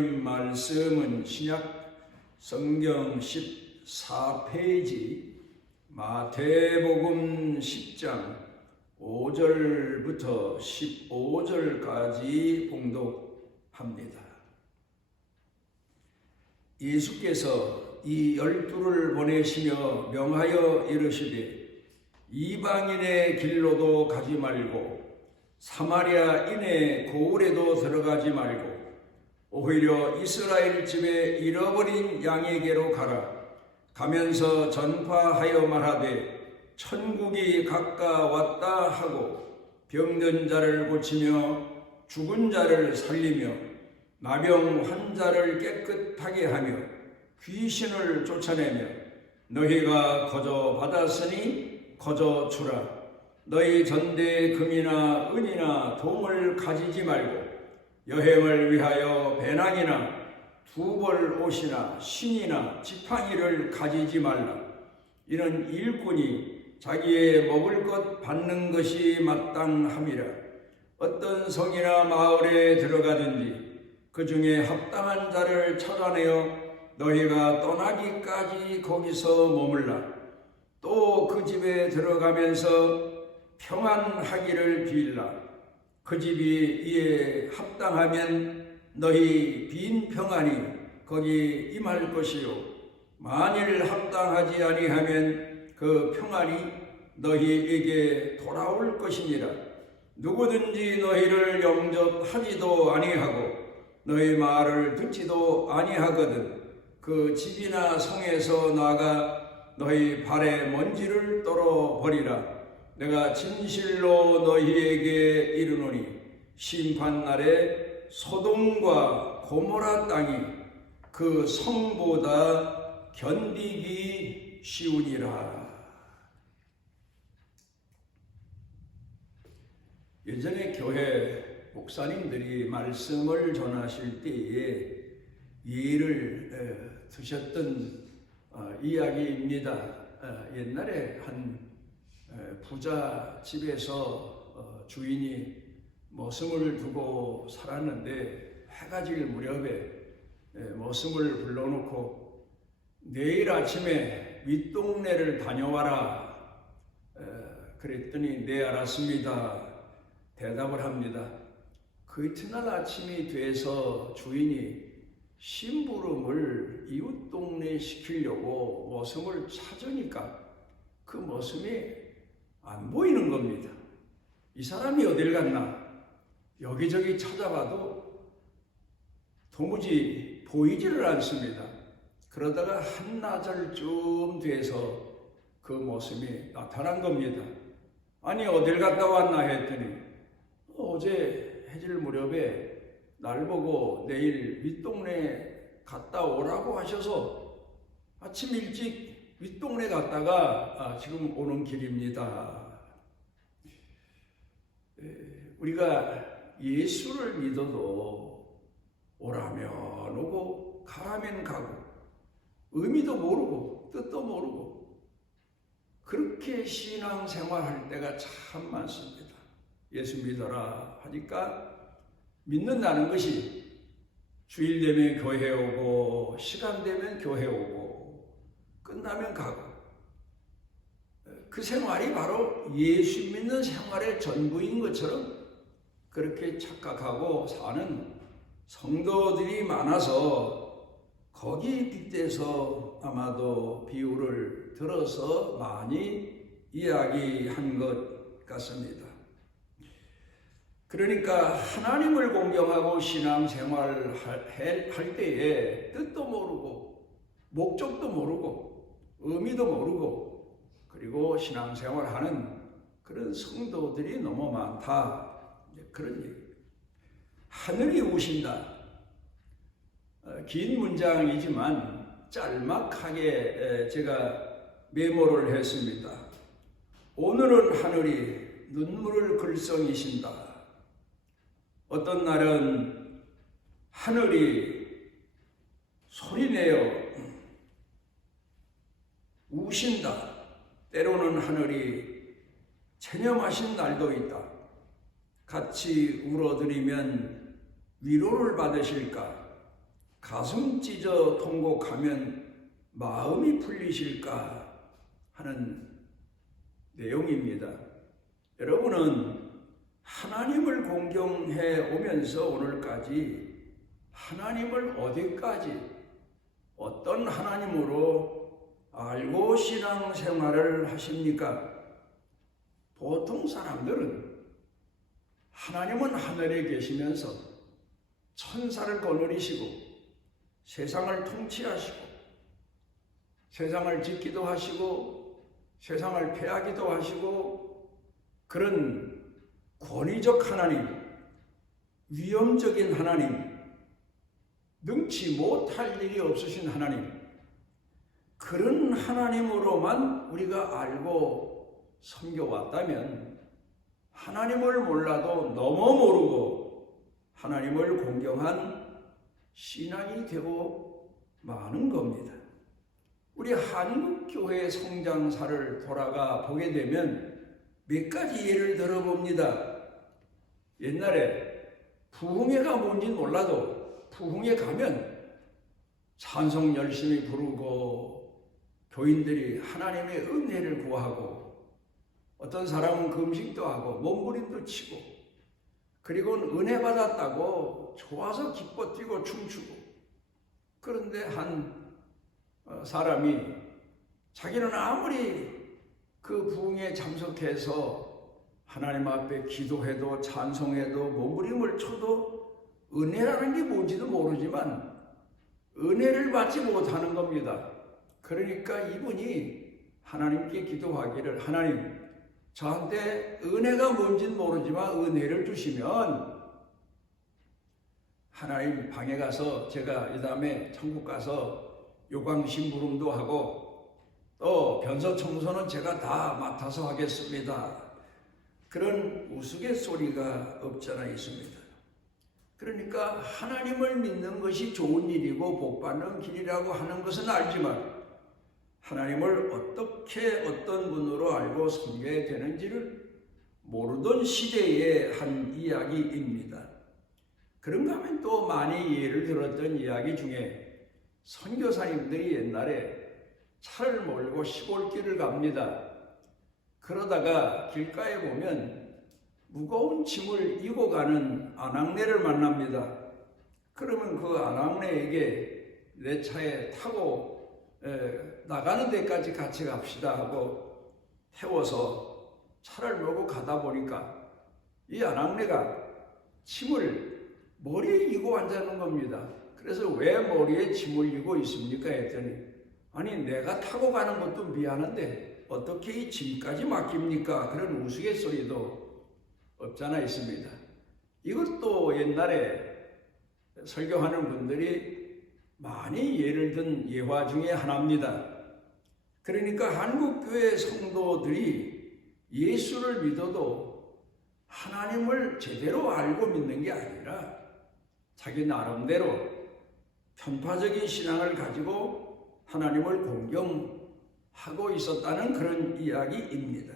말씀은 신약 성경 14페이지 마태복음 10장 5절부터 15절까지 봉독합니다. 예수께서 이 12를 보내시며 명하여 이르시되 이방인의 길로도 가지 말고 사마리아인의 고을에도 들어가지 말고 오히려 이스라엘 집에 잃어버린 양에게로 가라. 가면서 전파하여 말하되 천국이 가까웠다 하고 병든 자를 고치며 죽은 자를 살리며 나병 환자를 깨끗하게 하며 귀신을 쫓아내며 너희가 거저 받았으니 거저 주라. 너희 전대에 금이나 은이나 동을 가지지 말고 여행을 위하여 배낭이나 두벌 옷이나 신이나 지팡이를 가지지 말라. 이는 일꾼이 자기의 먹을 것 받는 것이 마땅함이라. 어떤 성이나 마을에 들어가든지 그 중에 합당한 자를 찾아내어 너희가 떠나기까지 거기서 머물라. 또 그 집에 들어가면서 평안하기를 빌라. 그 집이 이에 합당하면 너희 빈 평안이 거기 임할 것이요 만일 합당하지 아니하면 그 평안이 너희에게 돌아올 것이니라. 누구든지 너희를 영접하지도 아니하고 너희 말을 듣지도 아니하거든 그 집이나 성에서 나가 너희 발에 먼지를 떨어버리라. 내가 진실로 너희에게 이르노니 심판날에 소돔과 고모라 땅이 그 성보다 견디기 쉬우니라. 예전에 교회 목사님들이 말씀을 전하실 때에 예를 드셨던 이야기입니다. 옛날에 한 부자 집에서 주인이 머슴을 두고 살았는데 해가 질 무렵에 머슴을 불러놓고 내일 아침에 윗동네를 다녀와라. 그랬더니 네 알았습니다. 대답을 합니다. 그 이튿날 아침이 돼서 주인이 심부름을 이웃 동네에 시키려고 머슴을 찾으니까 그 머슴이 안 보이는 겁니다. 이 사람이 어딜 갔나? 여기저기 찾아봐도 도무지 보이지를 않습니다. 그러다가 한나절쯤 돼서 그 모습이 나타난 겁니다. 아니 어딜 갔다 왔나 했더니 어제 해질 무렵에 날 보고 내일 윗동네 갔다 오라고 하셔서 아침 일찍 윗동네 갔다가 지금 오는 길입니다. 우리가 예수를 믿어도 오라면 오고 가라면 가고 의미도 모르고 뜻도 모르고 그렇게 신앙생활할 때가 참 많습니다. 예수 믿어라 하니까 믿는다는 것이 주일 되면 교회 오고 시간 되면 교회 오고 끝나면 가고 그 생활이 바로 예수 믿는 생활의 전부인 것처럼 그렇게 착각하고 사는 성도들이 많아서 거기 빗대서 아마도 비유를 들어서 많이 이야기한 것 같습니다. 그러니까 하나님을 공경하고 신앙생활을 할 때에 뜻도 모르고 목적도 모르고 의미도 모르고 그리고 신앙생활하는 그런 성도들이 너무 많다. 그런 얘기. 하늘이 우신다. 긴 문장이지만 짤막하게 제가 메모를 했습니다. 오늘은 하늘이 눈물을 글썽이신다. 어떤 날은 하늘이 소리내어 우신다. 때로는 하늘이 체념하신 날도 있다. 같이 울어드리면 위로를 받으실까? 가슴 찢어 통곡하면 마음이 풀리실까 하는 내용입니다. 여러분은 하나님을 공경해 오면서 오늘까지 하나님을 어디까지 어떤 하나님으로 알고 신앙생활을 하십니까? 보통 사람들은 하나님은 하늘에 계시면서 천사를 거느리시고 세상을 통치하시고 세상을 짓기도 하시고 세상을 폐하기도 하시고 그런 권위적 하나님, 위험적인 하나님, 능치 못할 일이 없으신 하나님, 그런 하나님으로만 우리가 알고 섬겨왔다면 하나님을 몰라도 너무 모르고 하나님을 공경한 신앙이 되고 마는 겁니다. 우리 한국교회 성장사를 돌아가 보게 되면 몇 가지 예를 들어봅니다. 옛날에 부흥회가 뭔지 몰라도 부흥회 가면 찬송 열심히 부르고 교인들이 하나님의 은혜를 구하고 어떤 사람은 금식도 하고 몸부림도 치고 그리고는 은혜 받았다고 좋아서 기뻐 뛰고 춤추고 그런데 한 사람이 자기는 아무리 그 부흥에 참석해서 하나님 앞에 기도해도 찬송해도 몸부림을 쳐도 은혜라는 게 뭔지도 모르지만 은혜를 받지 못하는 겁니다. 그러니까 이분이 하나님께 기도하기를 하나님 저한테 은혜가 뭔지는 모르지만 은혜를 주시면 하나님 방에 가서 제가 이 다음에 천국 가서 요강 심부름도 하고 또 변소 청소는 제가 다 맡아서 하겠습니다. 그런 우스갯소리가 없잖아 있습니다. 그러니까 하나님을 믿는 것이 좋은 일이고 복받는 길이라고 하는 것은 알지만 하나님을 어떻게 어떤 분으로 알고 섬겨야 되는지를 모르던 시대의 한 이야기입니다. 그런가 하면 또 많이 예를 들었던 이야기 중에 선교사님들이 옛날에 차를 몰고 시골길을 갑니다. 그러다가 길가에 보면 무거운 짐을 이고 가는 아낙네를 만납니다. 그러면 그 아낙네에게 내 차에 타고 나가는 데까지 같이 갑시다 하고 태워서 차를 몰고 가다 보니까 이 아낙네가 짐을 머리에 이고 앉아있는 겁니다. 그래서 왜 머리에 짐을 이고 있습니까? 했더니 아니 내가 타고 가는 것도 미안한데 어떻게 이 짐까지 맡깁니까? 그런 우스갯소리도 없잖아 있습니다. 이것도 옛날에 설교하는 분들이 많이 예를 든 예화 중에 하나입니다. 그러니까 한국교회 성도들이 예수를 믿어도 하나님을 제대로 알고 믿는 게 아니라 자기 나름대로 편파적인 신앙을 가지고 하나님을 공경하고 있었다는 그런 이야기입니다.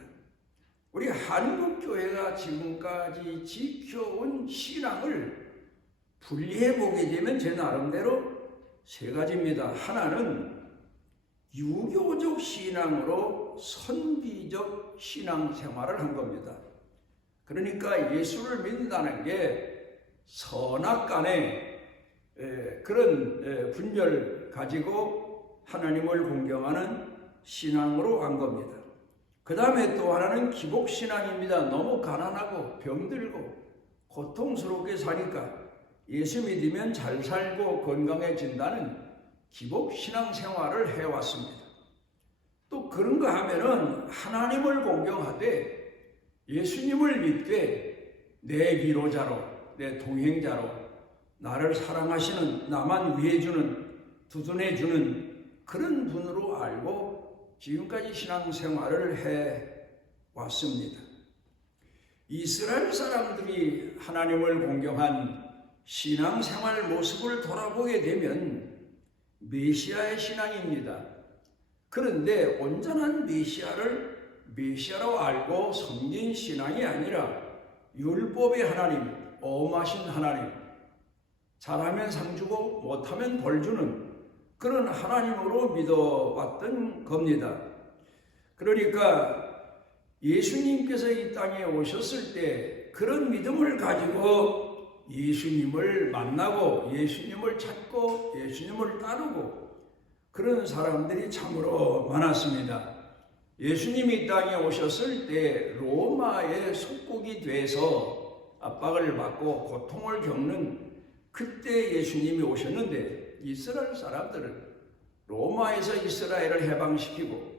우리 한국교회가 지금까지 지켜온 신앙을 분리해 보게 되면 제 나름대로 세 가지입니다. 하나는 유교적 신앙으로 선비적 신앙생활을 한 겁니다. 그러니까 예수를 믿는다는 게 선악간의 그런 분별 가지고 하나님을 공경하는 신앙으로 한 겁니다. 그 다음에 또 하나는 기복신앙입니다. 너무 가난하고 병들고 고통스럽게 사니까 예수 믿으면 잘 살고 건강해진다는 기복신앙생활을 해왔습니다. 또 그런가 하면은 하나님을 공경하되 예수님을 믿되 내 위로자로 내 동행자로 나를 사랑하시는 나만 위해주는 두둔해주는 그런 분으로 알고 지금까지 신앙생활을 해왔습니다. 이스라엘 사람들이 하나님을 공경한 신앙생활 모습을 돌아보게 되면 메시아의 신앙입니다. 그런데 온전한 메시아를 메시아로 알고 섬긴 신앙이 아니라 율법의 하나님, 엄하신 하나님, 잘하면 상 주고 못하면 벌 주는 그런 하나님으로 믿어왔던 겁니다. 그러니까 예수님께서 이 땅에 오셨을 때 그런 믿음을 가지고 예수님을 만나고 예수님을 찾고 예수님을 따르고 그런 사람들이 참으로 많았습니다. 예수님이 이 땅에 오셨을 때 로마의 속국이 돼서 압박을 받고 고통을 겪는 그때 예수님이 오셨는데 이스라엘 사람들은 로마에서 이스라엘을 해방시키고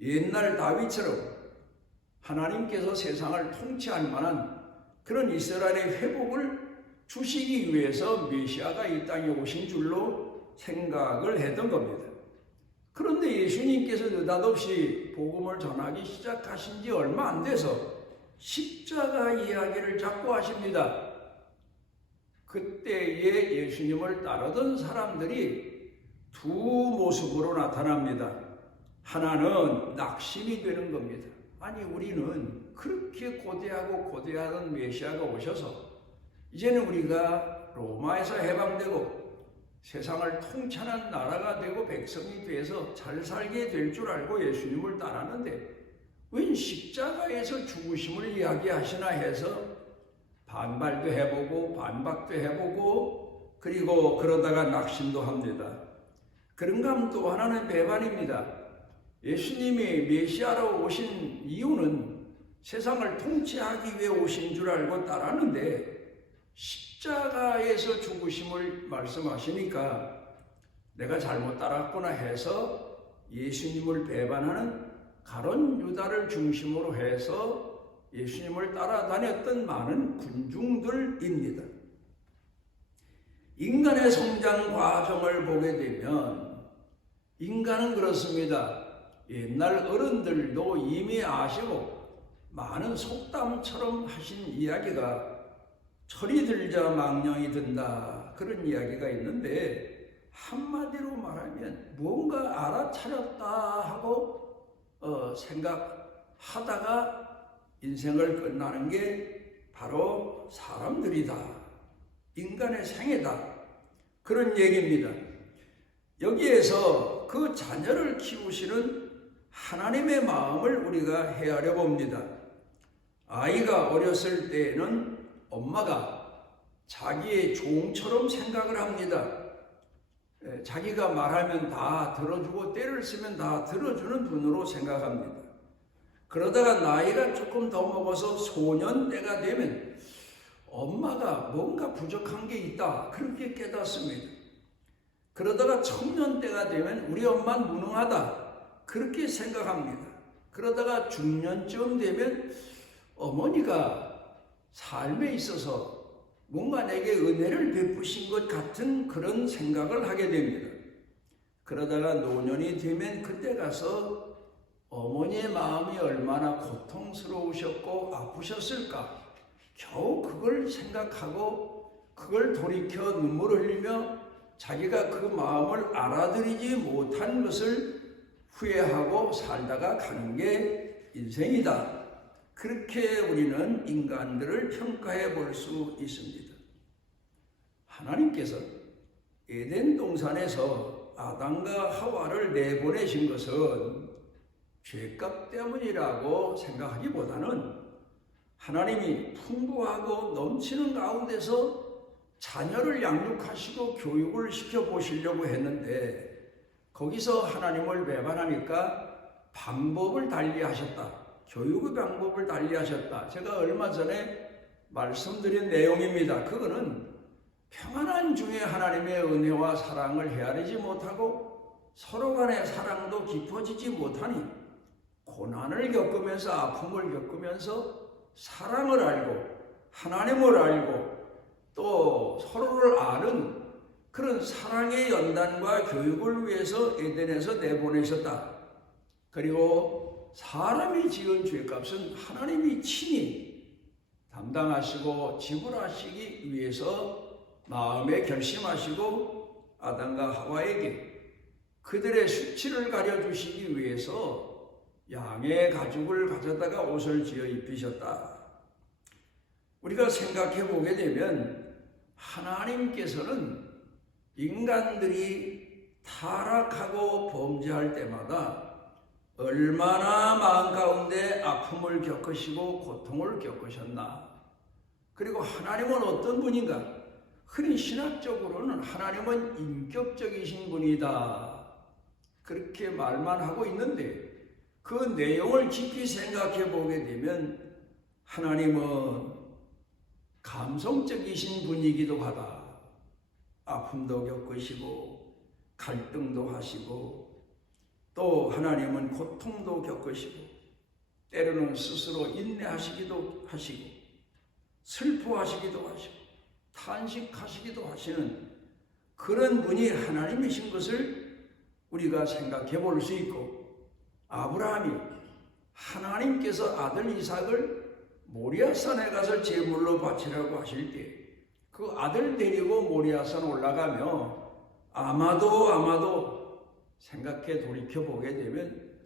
옛날 다윗처럼 하나님께서 세상을 통치할 만한 그런 이스라엘의 회복을 주시기 위해서 메시아가 이 땅에 오신 줄로 생각을 했던 겁니다. 그런데 예수님께서 느닷없이 복음을 전하기 시작하신 지 얼마 안 돼서 십자가 이야기를 자꾸 하십니다. 그때에 예수님을 따르던 사람들이 두 모습으로 나타납니다. 하나는 낙심이 되는 겁니다. 아니 우리는 그렇게 고대하던 메시아가 오셔서 이제는 우리가 로마에서 해방되고 세상을 통치하는 나라가 되고 백성이 돼서 잘 살게 될 줄 알고 예수님을 따랐는데 웬 십자가에서 죽으심을 이야기하시나 해서 반발도 해보고 반박도 해보고 그리고 그러다가 낙심도 합니다. 그런가 하면 또 하나는 배반입니다. 예수님이 메시아로 오신 이유는 세상을 통치하기 위해 오신 줄 알고 따랐는데 십자가에서 죽으심을 말씀하시니까 내가 잘못 따랐구나 해서 예수님을 배반하는 가룟 유다를 중심으로 해서 예수님을 따라다녔던 많은 군중들입니다. 인간의 성장 과정을 보게 되면 인간은 그렇습니다. 옛날 어른들도 이미 아시고 많은 속담처럼 하신 이야기가 철이 들자 망령이 든다 그런 이야기가 있는데 한마디로 말하면 뭔가 알아차렸다 하고 생각하다가 인생을 끝나는 게 바로 사람들이다. 인간의 생애다. 그런 얘기입니다. 여기에서 그 자녀를 키우시는 하나님의 마음을 우리가 헤아려 봅니다. 아이가 어렸을 때에는 엄마가 자기의 종처럼 생각을 합니다. 자기가 말하면 다 들어주고 때를 쓰면 다 들어주는 분으로 생각합니다. 그러다가 나이가 조금 더 먹어서 소년 때가 되면 엄마가 뭔가 부족한 게 있다 그렇게 깨닫습니다. 그러다가 청년 때가 되면 우리 엄마는 무능하다 그렇게 생각합니다. 그러다가 중년쯤 되면 어머니가 삶에 있어서 뭔가 내게 은혜를 베푸신 것 같은 그런 생각을 하게 됩니다. 그러다가 노년이 되면 그때 가서 어머니의 마음이 얼마나 고통스러우셨고 아프셨을까 겨우 그걸 생각하고 그걸 돌이켜 눈물을 흘리며 자기가 그 마음을 알아들이지 못한 것을 후회하고 살다가 가는 게 인생이다. 그렇게 우리는 인간들을 평가해 볼 수 있습니다. 하나님께서 에덴 동산에서 아담과 하와를 내보내신 것은 죄값 때문이라고 생각하기보다는 하나님이 풍부하고 넘치는 가운데서 자녀를 양육하시고 교육을 시켜보시려고 했는데 거기서 하나님을 배반하니까 방법을 달리하셨다. 교육의 방법을 달리하셨다. 제가 얼마 전에 말씀드린 내용입니다. 그거는 평안한 중에 하나님의 은혜와 사랑을 헤아리지 못하고 서로 간의 사랑도 깊어지지 못하니 고난을 겪으면서 아픔을 겪으면서 사랑을 알고 하나님을 알고 또 서로를 아는 그런 사랑의 연단과 교육을 위해서 에덴에서 내보내셨다. 그리고 사람이 지은 죄값은 하나님이 친히 담당하시고 지불하시기 위해서 마음에 결심하시고 아담과 하와에게 그들의 수치를 가려주시기 위해서 양의 가죽을 가져다가 옷을 지어 입히셨다. 우리가 생각해 보게 되면 하나님께서는 인간들이 타락하고 범죄할 때마다 얼마나 마음 가운데 아픔을 겪으시고 고통을 겪으셨나. 그리고 하나님은 어떤 분인가? 흔히 신학적으로는 하나님은 인격적이신 분이다, 그렇게 말만 하고 있는데 그 내용을 깊이 생각해 보게 되면 하나님은 감성적이신 분이기도 하다. 아픔도 겪으시고 갈등도 하시고 또 하나님은 고통도 겪으시고 때로는 스스로 인내하시기도 하시고 슬퍼하시기도 하시고 탄식하시기도 하시는 그런 분이 하나님이신 것을 우리가 생각해 볼 수 있고, 아브라함이 하나님께서 아들 이삭을 모리아산에 가서 제물로 바치라고 하실 때 그 아들 데리고 모리아산 올라가며 아마도 생각해 돌이켜보게 되면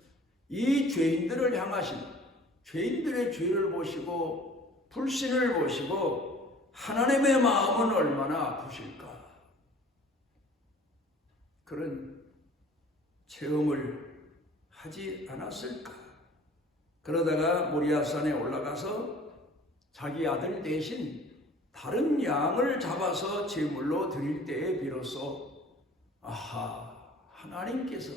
이 죄인들을 향하신, 죄인들의 죄를 보시고 불신을 보시고 하나님의 마음은 얼마나 아프실까. 그런 체험을 하지 않았을까. 그러다가 모리아산에 올라가서 자기 아들 대신 다른 양을 잡아서 제물로 드릴 때에 비로소 하나님께서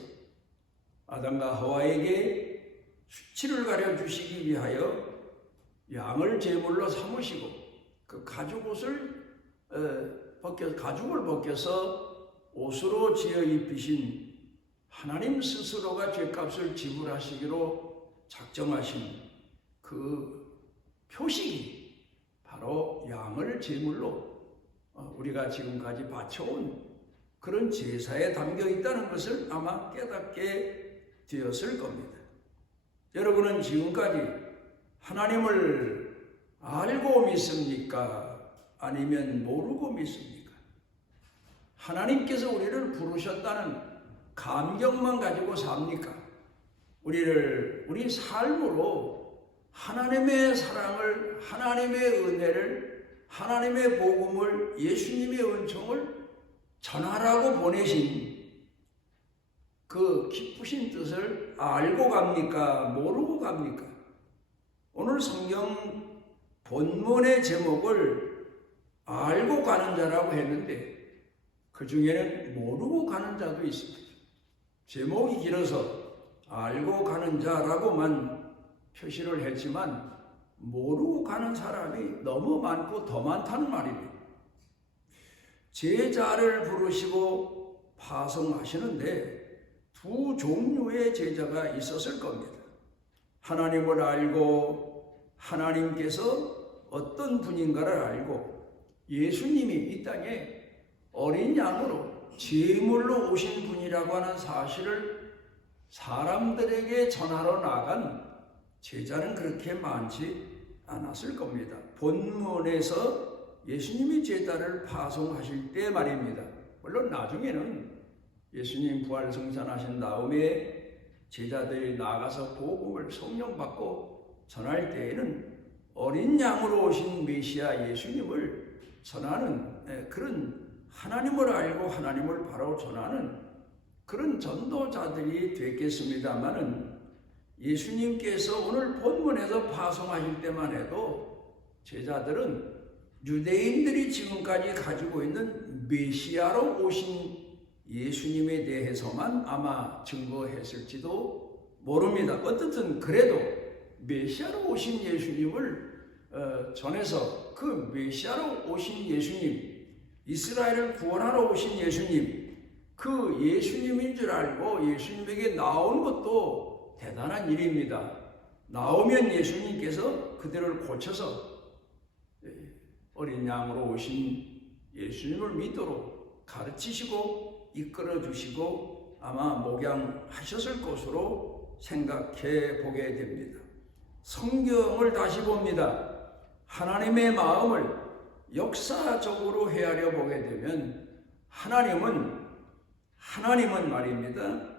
아담과 하와에게 수치를 가려주시기 위하여 양을 제물로 삼으시고 그 가죽을 벗겨서 옷으로 지어 입히신 하나님 스스로가 죗값을 지불하시기로 작정하신 그 표식이 바로 양을 제물로 우리가 지금까지 바쳐온 그런 제사에 담겨 있다는 것을 아마 깨닫게 되었을 겁니다. 여러분은 지금까지 하나님을 알고 믿습니까? 아니면 모르고 믿습니까? 하나님께서 우리를 부르셨다는 감격만 가지고 삽니까? 우리 삶으로 하나님의 사랑을, 하나님의 은혜를, 하나님의 복음을, 예수님의 은총을 전하라고 보내신 그 기쁘신 뜻을 알고 갑니까? 모르고 갑니까? 오늘 성경 본문의 제목을 알고 가는 자라고 했는데 그 중에는 모르고 가는 자도 있습니다. 제목이 길어서 알고 가는 자라고만 표시를 했지만 모르고 가는 사람이 너무 많고 더 많다는 말입니다. 제자를 부르시고 파송하시는데 두 종류의 제자가 있었을 겁니다. 하나님을 알고 하나님께서 어떤 분인가를 알고 예수님이 이 땅에 어린 양으로 제물로 오신 분이라고 하는 사실을 사람들에게 전하러 나간 제자는 그렇게 많지 않았을 겁니다. 본문에서 예수님이 제자를 파송하실 때 말입니다. 물론 나중에는 예수님 부활승천하신 다음에 제자들이 나가서 복음을 성령 받고 전할 때에는 어린 양으로 오신 메시아 예수님을 전하는 그런 하나님을 알고 하나님을 바로 전하는 그런 전도자들이 됐겠습니다마는 예수님께서 오늘 본문에서 파송하실 때만 해도 제자들은 유대인들이 지금까지 가지고 있는 메시아로 오신 예수님에 대해서만 아마 증거했을지도 모릅니다. 어떻든 그래도 메시아로 오신 예수님을 전해서 그 메시아로 오신 예수님, 이스라엘을 구원하러 오신 예수님, 그 예수님인 줄 알고 예수님에게 나온 것도 대단한 일입니다. 나오면 예수님께서 그들을 고쳐서 어린 양으로 오신 예수님을 믿도록 가르치시고 이끌어 주시고 아마 목양하셨을 것으로 생각해 보게 됩니다. 성경을 다시 봅니다. 하나님의 마음을 역사적으로 헤아려 보게 되면 하나님은 말입니다.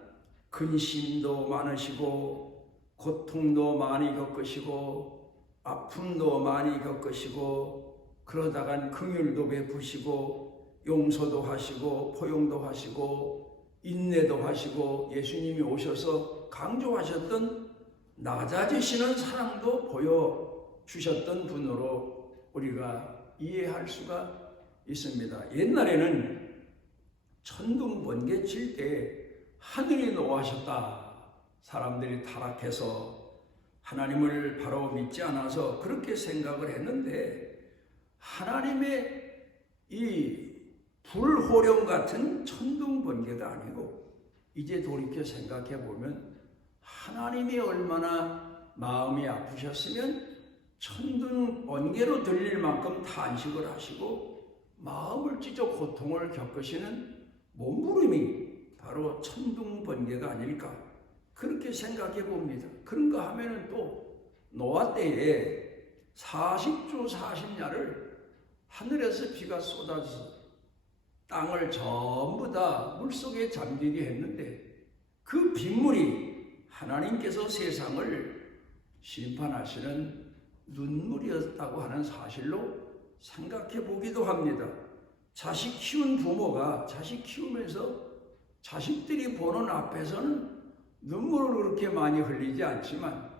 근심도 많으시고 고통도 많이 겪으시고 아픔도 많이 겪으시고 그러다간 긍휼도 베푸시고 용서도 하시고 포용도 하시고 인내도 하시고 예수님이 오셔서 강조하셨던 낮아지시는 사랑도 보여주셨던 분으로 우리가 이해할 수가 있습니다. 옛날에는 천둥번개 칠 때 하늘이 노하셨다. 사람들이 타락해서 하나님을 바로 믿지 않아서 그렇게 생각을 했는데 하나님의 이 불호령 같은 천둥번개가 아니고 이제 돌이켜 생각해 보면 하나님이 얼마나 마음이 아프셨으면 천둥번개로 들릴 만큼 탄식을 하시고 마음을 찢어 고통을 겪으시는 몸부림이 바로 천둥번개가 아닐까 그렇게 생각해 봅니다. 그런가 하면은 또 노아 때에 40주 40야를 하늘에서 비가 쏟아져서 땅을 전부 다 물속에 잠기게 했는데 그 빗물이 하나님께서 세상을 심판하시는 눈물이었다고 하는 사실로 생각해 보기도 합니다. 자식 키운 부모가 자식 키우면서 자식들이 보는 앞에서는 눈물을 그렇게 많이 흘리지 않지만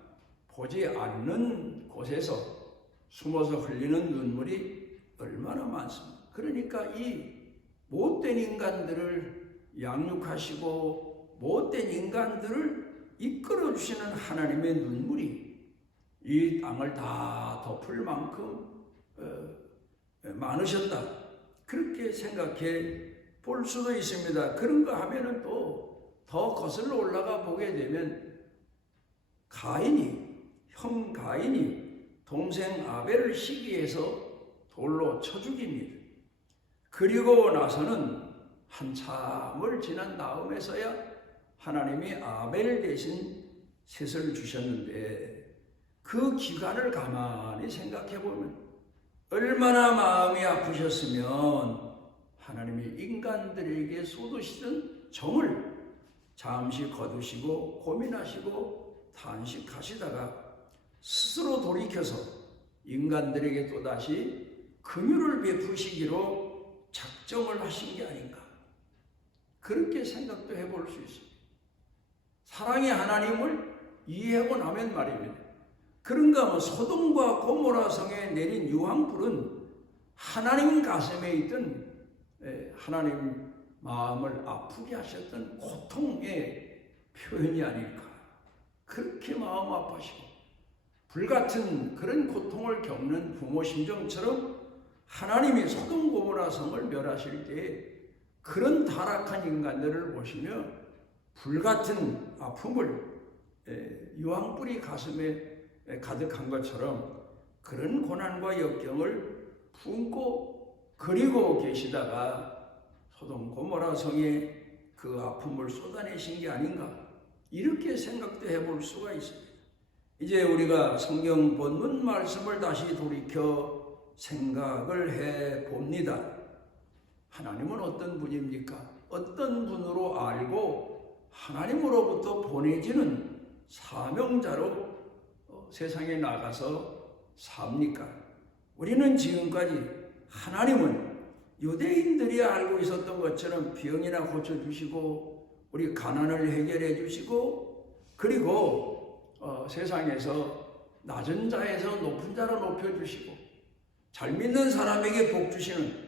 보지 않는 곳에서 숨어서 흘리는 눈물이 얼마나 많습니까? 그러니까 이 못된 인간들을 양육하시고 못된 인간들을 이끌어주시는 하나님의 눈물이 이 땅을 다 덮을 만큼 많으셨다. 그렇게 생각해 볼 수도 있습니다. 그런가 하면은 또 더 거슬러 올라가 보게 되면 형 가인이 동생 아벨을 시기해서 돌로 쳐 죽입니다. 그리고 나서는 한참을 지난 다음에서야 하나님이 아벨 대신 셋을 주셨는데 그 기간을 가만히 생각해 보면 얼마나 마음이 아프셨으면 하나님이 인간들에게 쏟으시던 정을 잠시 거두시고 고민하시고 탄식하시다가 스스로 돌이켜서 인간들에게 또다시 긍휼을 베푸시기로 작정을 하신 게 아닌가 그렇게 생각도 해볼 수 있습니다. 사랑의 하나님을 이해하고 나면 말입니다. 그런가 하면 소돔과 고모라 성에 내린 유황불은 하나님 가슴에 있던 하나님 마음을 아프게 하셨던 고통의 표현이 아닐까. 그렇게 마음 아파시고 불같은 그런 고통을 겪는 부모 심정처럼 하나님이 소돔 고모라 성을 멸하실 때 그런 타락한 인간들을 보시며 불같은 아픔을 유황불이 가슴에 가득한 것처럼 그런 고난과 역경을 품고 그리고 계시다가 소돔 고모라 성에 그 아픔을 쏟아내신 게 아닌가 이렇게 생각도 해볼 수가 있습니다. 이제 우리가 성경 본문 말씀을 다시 돌이켜 생각을 해 봅니다. 하나님은 어떤 분입니까? 어떤 분으로 알고 하나님으로부터 보내지는 사명자로 세상에 나가서 삽니까? 우리는 지금까지 하나님은 유대인들이 알고 있었던 것처럼 병이나 고쳐주시고 우리 가난을 해결해 주시고 그리고 세상에서 낮은 자에서 높은 자로 높여주시고 잘 믿는 사람에게 복 주시는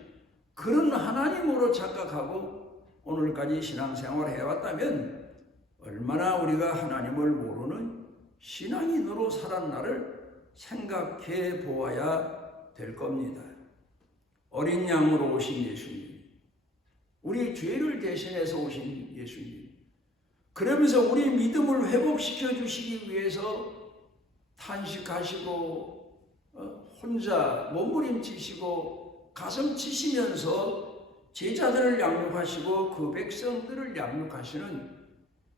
그런 하나님으로 착각하고 오늘까지 신앙생활을 해왔다면 얼마나 우리가 하나님을 모르는 신앙인으로 살았나를 생각해 보아야 될 겁니다. 어린 양으로 오신 예수님, 우리 죄를 대신해서 오신 예수님, 그러면서 우리 믿음을 회복시켜 주시기 위해서 탄식하시고 혼자 몸부림치시고 가슴 치시면서 제자들을 양육하시고 그 백성들을 양육하시는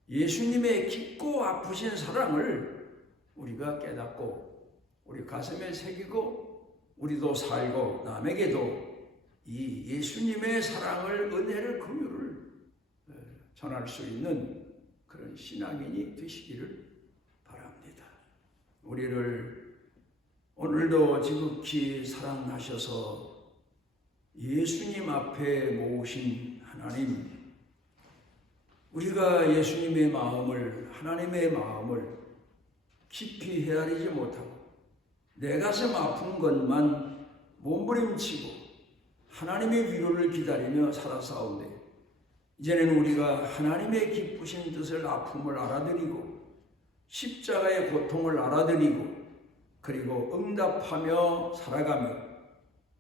예수님의 깊고 아프신 사랑을 우리가 깨닫고 우리 가슴에 새기고 우리도 살고 남에게도 이 예수님의 사랑을 은혜를 긍휼을 전할 수 있는 그런 신앙인이 되시기를 바랍니다. 우리를 오늘도 지극히 사랑하셔서 예수님 앞에 모으신 하나님, 우리가 예수님의 마음을, 하나님의 마음을 깊이 헤아리지 못하고 내 가슴 아픈 것만 몸부림치고 하나님의 위로를 기다리며 살아사오네. 이제는 우리가 하나님의 기쁘신 뜻을, 아픔을 알아들이고 십자가의 고통을 알아들이고 그리고 응답하며 살아가며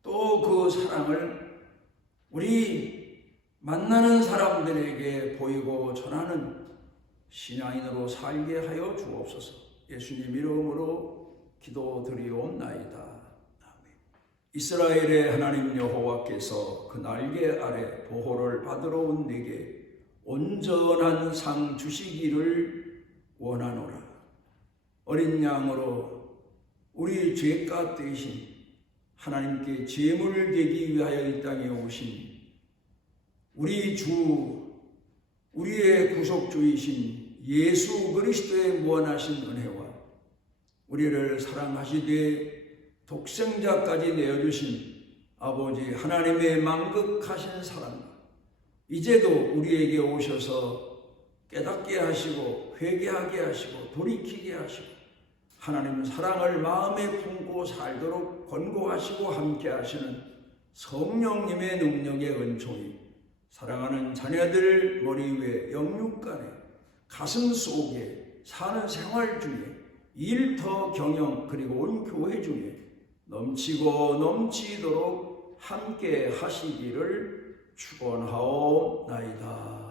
또 그 사랑을 우리 만나는 사람들에게 보이고 전하는 신앙인으로 살게 하여 주옵소서. 예수님 이름으로 기도드리옵나이다. 아멘. 이스라엘의 하나님 여호와께서 그 날개 아래 보호를 받으러 온 내게 온전한 상 주시기를 원하노라. 어린 양으로 우리 죄값 대신 하나님께 제물을 되기 위하여 이 땅에 오신 우리 주, 우리의 구속주이신 예수 그리스도의 무한하신 은혜와 우리를 사랑하시되 독생자까지 내어주신 아버지 하나님의 만극하신 사랑과 이제도 우리에게 오셔서 깨닫게 하시고 회개하게 하시고 돌이키게 하시고 하나님 사랑을 마음에 품고 살도록 권고하시고 함께 하시는 성령님의 능력의 은총이 사랑하는 자녀들 머리 위에, 영육간에, 가슴 속에, 사는 생활 중에, 일터 경영 그리고 온 교회 중에 넘치고 넘치도록 함께 하시기를 축원하옵나이다.